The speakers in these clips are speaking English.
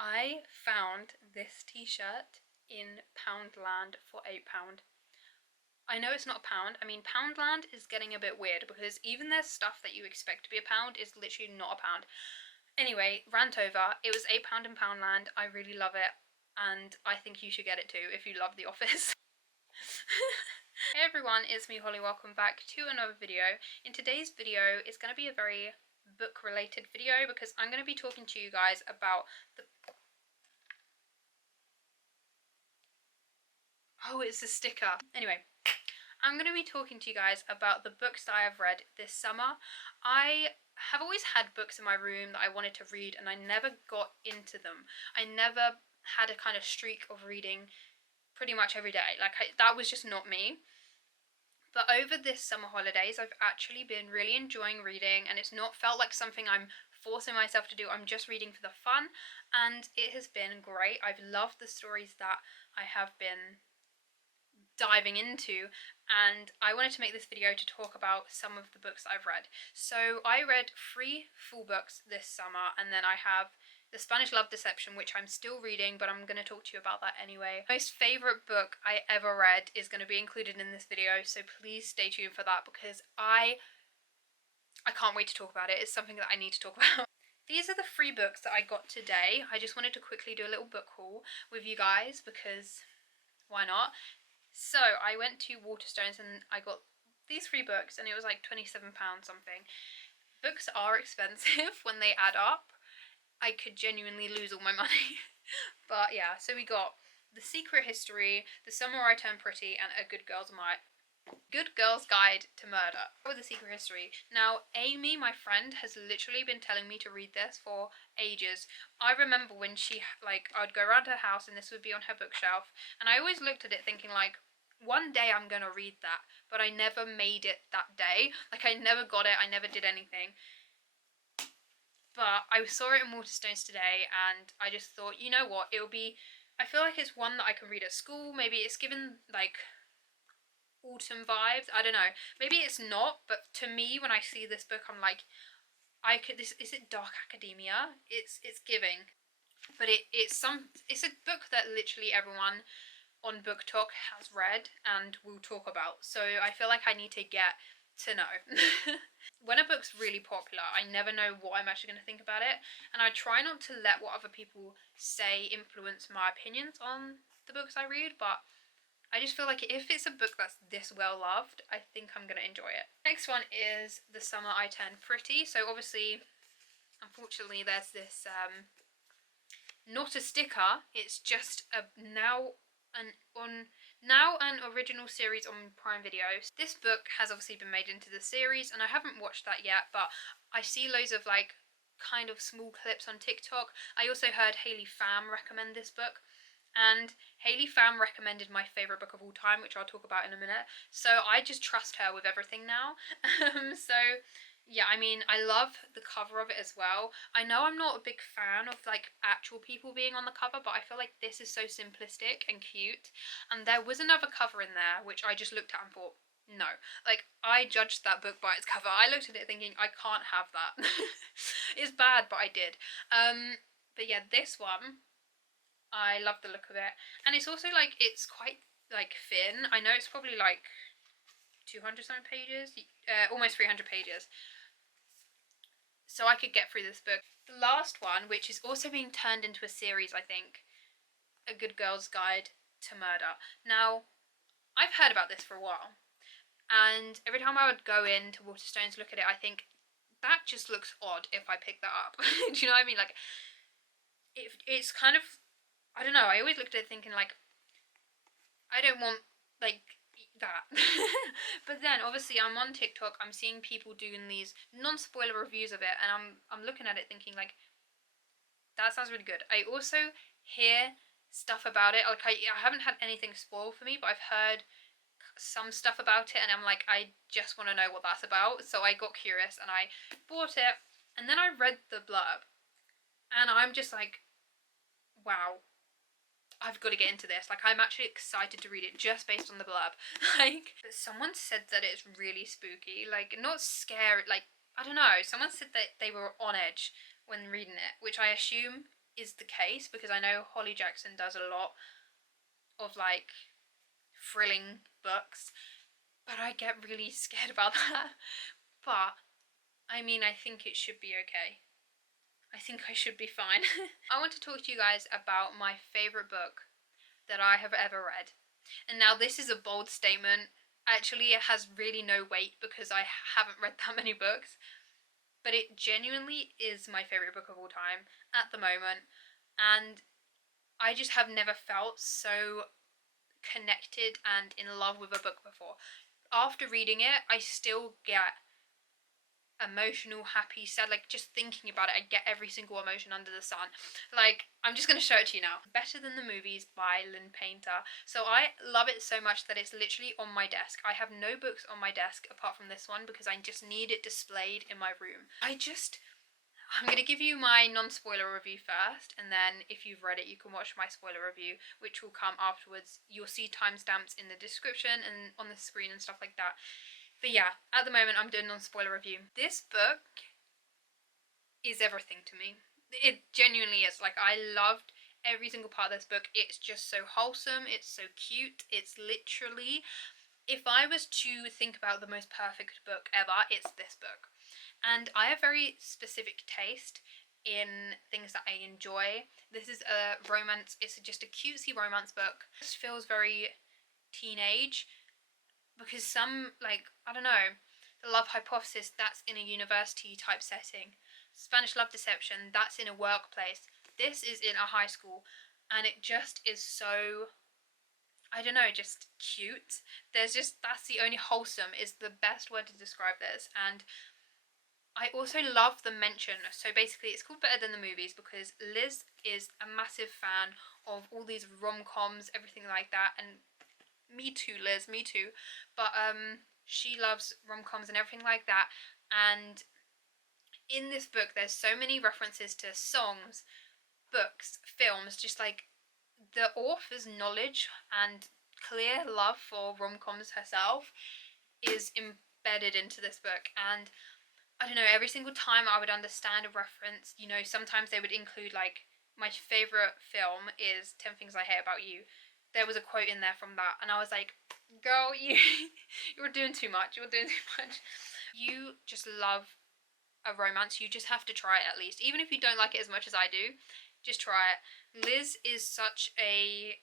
I found this t-shirt in Poundland for £8. I know it's not a pound. I mean, Poundland is getting a bit weird because even their stuff that you expect to be a pound is literally not a pound. Anyway, rant over. It was £8 in Poundland. I really love it, and I think you should get it too if you love The Office. Hey everyone, it's me Holly. Welcome back to another video. In today's video, it's going to be a very book related video because I'm going to be talking to you guys about the... Oh, it's a sticker. Anyway, I'm going to be talking to you guys about the books that I have read this summer. I have always had books in my room that I wanted to read and I never got into them. I never had a kind of streak of reading pretty much every day. That was just not me. But over this summer holidays, I've actually been really enjoying reading, and it's not felt like something I'm forcing myself to do. I'm just reading for the fun, and it has been great. I've loved the stories that I have been diving into, and I wanted to make this video to talk about some of the books that I've read. So I read 3 full books this summer, and then I have The Spanish Love Deception, which I'm still reading, but I'm going to talk to you about that anyway. My most favourite book I ever read is going to be included in this video, so please stay tuned for that because I can't wait to talk about it. It's something that I need to talk about. These are the 3 books that I got today. I just wanted to quickly do a little book haul with you guys because why not? So I went to Waterstones and I got these 3 books and it was like £27 something. Books are expensive when they add up. I could genuinely lose all my money. But yeah, so we got The Secret History, The Summer I Turned Pretty, and A Good Girl's Guide to Murder. With The Secret History. Now, Amy, my friend, has literally been telling me to read this for ages. I remember when I would go around her house and this would be on her bookshelf, and I always looked at it thinking like, one day I'm gonna read that, but I never made it that day. Like, I never got it, I never did anything. But I saw it in Waterstones today and I just thought, you know what, I feel like it's one that I can read at school. Maybe it's given like autumn vibes, I don't know. Maybe it's not, but to me when I see this book I'm like, is it dark academia? It's giving. But it's a book that literally everyone on BookTok has read and will talk about. So I feel like I need to get to know. When a book's really popular, I never know what I'm actually going to think about it, and I try not to let what other people say influence my opinions on the books I read, but I just feel like if it's a book that's this well loved, I think I'm going to enjoy it. Next one is The Summer I Turned Pretty. So obviously, unfortunately, there's this not a sticker, it's just now an original series on Prime Video. This book has obviously been made into the series and I haven't watched that yet, but I see loads of like kind of small clips on TikTok. I also heard Hayley Pham recommend this book, and Hayley Pham recommended my favourite book of all time, which I'll talk about in a minute, so I just trust her with everything now. So yeah, I mean, I love the cover of it as well. I know I'm not a big fan of like actual people being on the cover, but I feel like this is so simplistic and cute. And there was another cover in there which I just looked at and thought, no. Like, I judged that book by its cover. I looked at it thinking, I can't have that. It's bad, but I did. But yeah, this one, I love the look of it. And it's also like, it's quite like thin. I know it's probably like 200 something pages, almost 300 pages. So I could get through this book. The last one, which is also being turned into a series, I think, A Good Girl's Guide to Murder. Now, I've heard about this for a while, and every time I would go into Waterstones look at it, I think, that just looks odd if I pick that up. Do you know what I mean? Like, it's kind of, I don't know, I always looked at it thinking like, I don't want, like, that. But then obviously I'm on TikTok, I'm seeing people doing these non-spoiler reviews of it, and I'm looking at it thinking like, that sounds really good. I also hear stuff about it, like I haven't had anything spoiled for me, but I've heard some stuff about it and I'm like, I just want to know what that's about. So I got curious and I bought it, and then I read the blurb and I'm just like, wow, I've got to get into this. Like, I'm actually excited to read it just based on the blurb. Like, but someone said that it's really spooky. Like, not scary. Like, I don't know. Someone said that they were on edge when reading it, which I assume is the case, because I know Holly Jackson does a lot of like thrilling books, but I get really scared about that. But I mean, I think it should be okay. I think I should be fine. I want to talk to you guys about my favourite book that I have ever read. And now this is a bold statement. Actually, it has really no weight because I haven't read that many books. But it genuinely is my favourite book of all time at the moment. And I just have never felt so connected and in love with a book before. After reading it, I still get emotional, happy, sad, like just thinking about it, I get every single emotion under the sun. Like, I'm just gonna show it to you now. Better Than the Movies by Lynn Painter. So I love it so much that it's literally on my desk. I have no books on my desk apart from this one because I just need it displayed in my room. I'm going to give you my non-spoiler review first, and then if you've read it you can watch my spoiler review, which will come afterwards. You'll see timestamps in the description and on the screen and stuff like that. But yeah, at the moment I'm doing non-spoiler review. This book is everything to me. It genuinely is. Like, I loved every single part of this book. It's just so wholesome, it's so cute, it's literally, if I was to think about the most perfect book ever, it's this book. And I have very specific taste in things that I enjoy. This is a romance, it's just a cutesy romance book. It just feels very teenage, because some, like, I don't know, The Love Hypothesis, that's in a university type setting. Spanish Love Deception, that's in a workplace. This is in a high school, and it just is so, I don't know, just cute. That's the only wholesome is the best word to describe this. And I also love the mention, so basically it's called Better Than the Movies because Liz is a massive fan of all these rom-coms, everything like that, and me too, Liz, me too. But she loves rom-coms and everything like that, and in this book there's so many references to songs, books, films, just like the author's knowledge and clear love for rom-coms herself is embedded into this book. And I don't know, every single time I would understand a reference, you know, sometimes they would include, like, my favourite film is 10 Things I Hate About You. There was a quote in there from that, and I was like, girl, you're doing too much, you're doing too much. You just love a romance, you just have to try it at least. Even if you don't like it as much as I do, just try it. Liz is such a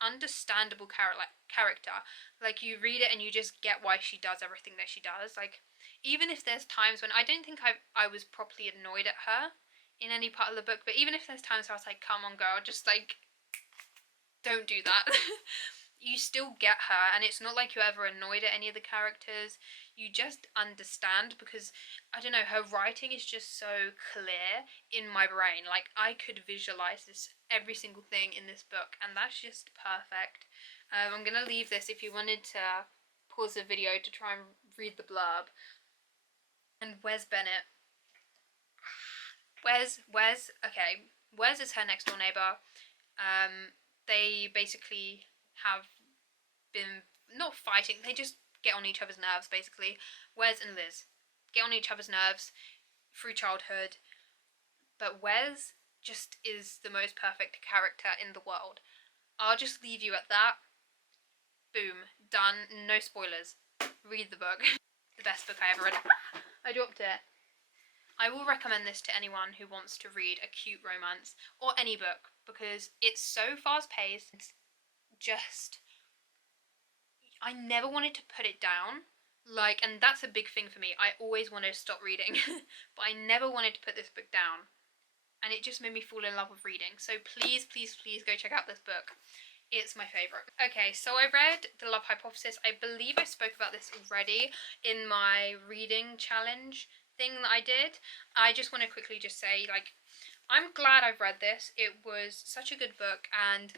understandable character. Like, you read it and you just get why she does everything that she does. Like, even if there's times when I don't think I was properly annoyed at her in any part of the book, but even if there's times where I was like, come on girl, just like, don't do that. You still get her, and it's not like you're ever annoyed at any of the characters. You just understand, because, I don't know, her writing is just so clear in my brain. Like, I could visualize every single thing in this book, and that's just perfect. I'm gonna leave this if you wanted to pause the video to try and read the blurb. And Wes Bennett. Wes, okay, Wes is her next door neighbour. They basically have been, not fighting, they just get on each other's nerves, basically. Wes and Liz get on each other's nerves through childhood, but Wes just is the most perfect character in the world. I'll just leave you at that. Boom, done, no spoilers. Read the book. The best book I ever read. I dropped it. I will recommend this to anyone who wants to read a cute romance, or any book, because it's so fast paced. It's just, I never wanted to put it down, like, and that's a big thing for me. I always want to stop reading, but I never wanted to put this book down, and it just made me fall in love with reading. So please, please, please go check out this book. It's my favourite. Okay, so I read The Love Hypothesis. I believe I spoke about this already in my reading challenge thing that I did. I just want to quickly just say, like, I'm glad I've read this. It was such a good book, and,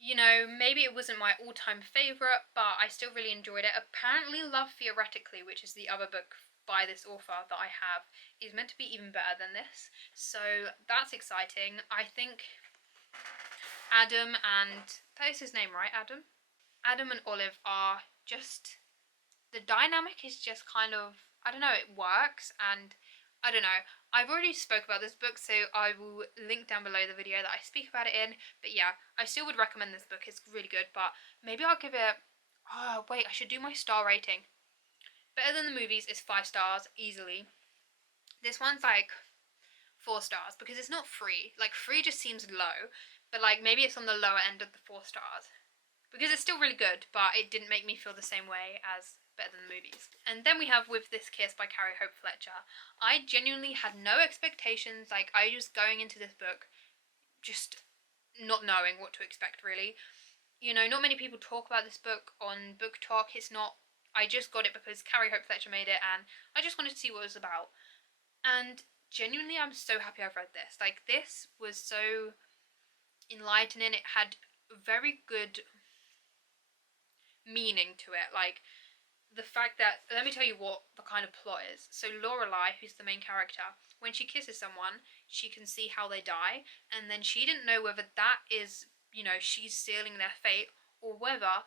you know, maybe it wasn't my all-time favourite, but I still really enjoyed it. Apparently Love Theoretically, which is the other book by this author that I have, is meant to be even better than this. So that's exciting. I think Adam and, that is his name, right? Adam and Olive are just, the dynamic is just kind of, I don't know, it works, and I don't know. I've already spoke about this book, so I will link down below the video that I speak about it in. But yeah, I still would recommend this book. It's really good, but maybe I'll give it... Oh, wait, I should do my star rating. Better Than the Movies is 5 stars, easily. This one's like 4 stars, because it's not 3. Like, 3 just seems low, but like, maybe it's on the lower end of the 4 stars. Because it's still really good, but it didn't make me feel the same way as Better Than the Movies. And then we have With This Kiss by Carrie Hope Fletcher. I genuinely had no expectations. Like, I was going into this book just not knowing what to expect, really. You know, not many people talk about this book on BookTok. It's not... I just got it because Carrie Hope Fletcher made it, and I just wanted to see what it was about. And genuinely, I'm so happy I've read this. Like, this was so enlightening. It had very good meaning to it. Like, the fact that, let me tell you what the kind of plot is. So Lorelai, who's the main character, when she kisses someone, she can see how they die, and then she didn't know whether that is, you know, she's sealing their fate, or whether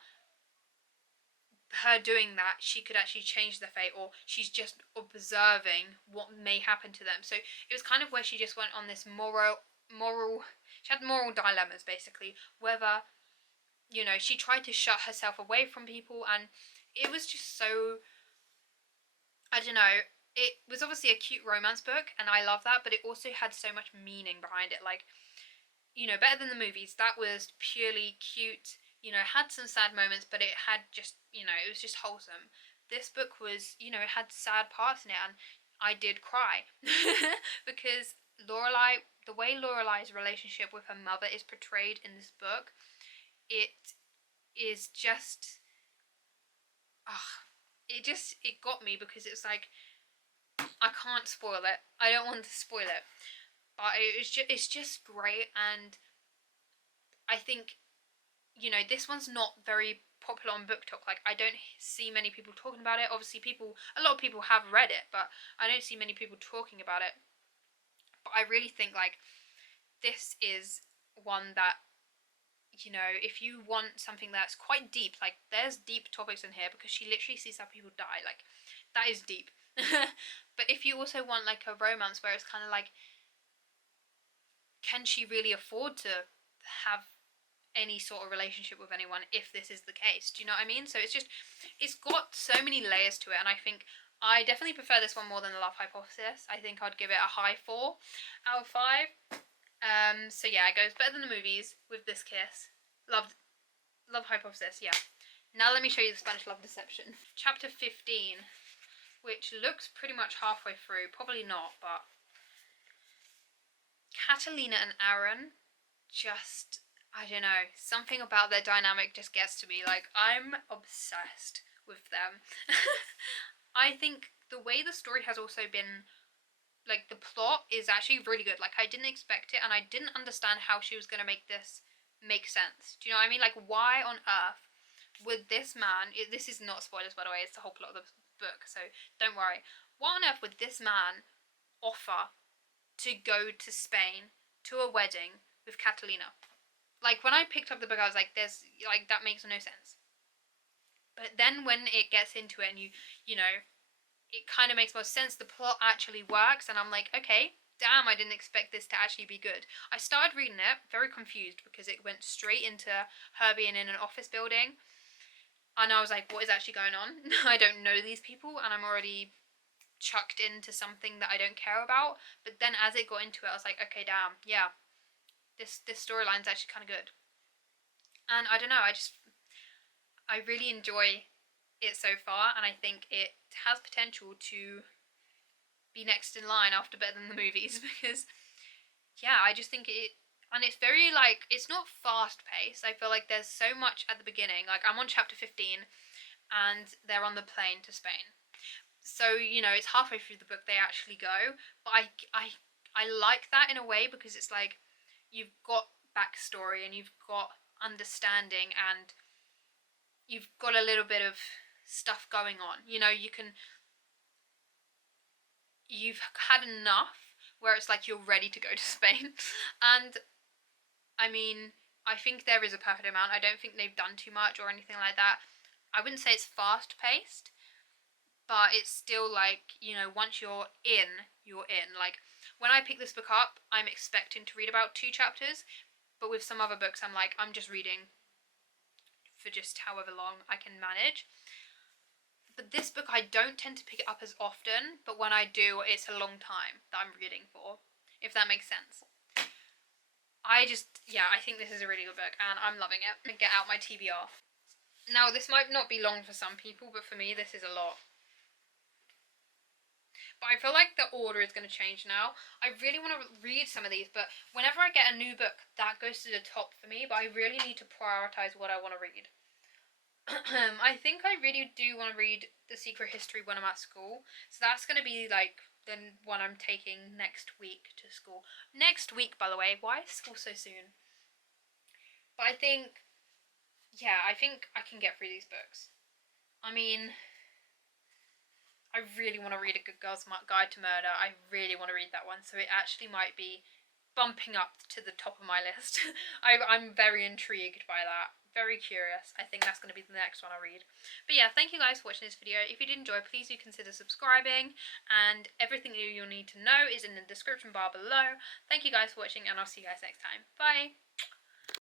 her doing that, she could actually change their fate, or she's just observing what may happen to them. So it was kind of where she just went on this she had moral dilemmas, basically, whether, you know, she tried to shut herself away from people, and it was just so, I don't know, it was obviously a cute romance book, and I love that, but it also had so much meaning behind it. Like, you know, Better Than the Movies, that was purely cute, you know, had some sad moments, but it had just, you know, it was just wholesome. This book was, you know, it had sad parts in it, and I did cry. Because Lorelai, the way Lorelai's relationship with her mother is portrayed in this book, it is just... it got me, because it's like, I can't spoil it. I don't want to spoil it. But it's just great, and I think, you know, this one's not very popular on BookTok. Like, I don't see many people talking about it. Obviously, a lot of people have read it, but I don't see many people talking about it. But I really think, like, this is one that, you know, if you want something that's quite deep, like, there's deep topics in here, because she literally sees how people die. Like, that is deep. But if you also want, like, a romance where it's kind of like, can she really afford to have any sort of relationship with anyone if this is the case? Do you know what I mean? So it's got so many layers to it, and I think I definitely prefer this one more than The Love Hypothesis. I think I'd give it a high 4 out of 5. So yeah, it goes Better Than the Movies, With This Kiss, Love Hypothesis, yeah. Now let me show you the Spanish Love Deception. Chapter 15, which looks pretty much halfway through. Probably not, but... Catalina and Aaron, just, I don't know, something about their dynamic just gets to me. Like, I'm obsessed with them. I think the way the story has also been, like, the plot is actually really good. Like, I didn't expect it, and I didn't understand how she was going to make this make sense. Do you know what I mean? Like, why on earth would this man, this is not spoilers, by the way, it's the whole plot of the book, so don't worry. Why on earth would this man offer to go to Spain to a wedding with Catalina? Like, when I picked up the book, I was like, that makes no sense. But then when it gets into it, and you know, it kind of makes more sense. The plot actually works, and I'm like, okay, damn, I didn't expect this to actually be good. I started reading it very confused, because it went straight into her being in an office building, and I was like, what is actually going on? I don't know these people, and I'm already chucked into something that I don't care about. But then as it got into it, I was like, okay, damn, yeah, this storyline's actually kind of good. And I don't know, I really enjoy it so far, and I think it has potential to be next in line after Better Than the Movies, because yeah, I just think and it's very, like, it's not fast paced. I feel like there's so much at the beginning. Like, I'm on chapter 15, and they're on the plane to Spain. So, you know, it's halfway through the book they actually go, but I like that in a way, because it's like, you've got backstory, and you've got understanding, and you've got a little bit of stuff going on. You know, you've had enough where it's like you're ready to go to Spain. And I mean, I think there is a perfect amount. I don't think they've done too much or anything like that. I wouldn't say it's fast paced, but it's still like, you know, once you're in, you're in. Like, when I pick this book up, I'm expecting to read about 2 chapters, but with some other books, I'm like, I'm just reading for just however long I can manage. But this book, I don't tend to pick it up as often, but when I do, it's a long time that I'm reading for, if that makes sense. I think this is a really good book, and I'm loving it. I'm gonna get out my TBR. Now, this might not be long for some people, but for me, this is a lot. But I feel like the order is going to change now. I really want to read some of these, but whenever I get a new book, that goes to the top for me, but I really need to prioritise what I want to read. I think I really do want to read The Secret History when I'm at school, so that's going to be like the one I'm taking next week to school. Next week, by the way. Why is school so soon? But I think I can get through these books. I mean, I really want to read A Good Girl's Guide to Murder. I really want to read that one, so it actually might be bumping up to the top of my list. I'm very intrigued by that. Very curious. I think that's going to be the next one I read. But yeah, thank you guys for watching this video. If you did enjoy, please do consider subscribing, and everything you'll need to know is in the description bar below. Thank you guys for watching, and I'll see you guys next time. Bye!